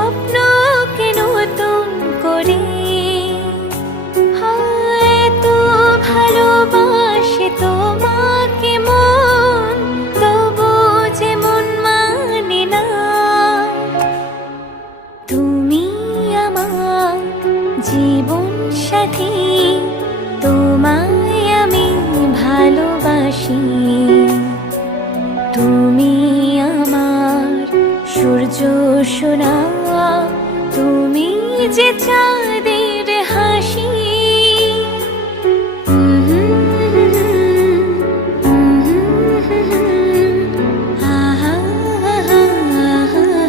স্বপ্নকে নতুন করে। হায় তো ভালোবাসে তোমাকে মন, তবু যে মন মানে না। তুমি আমার জীবন সাথী, তোমায় আমি ভালোবাসি। তুমি আমার সূর্য সোনা, তুমি যে চাঁদ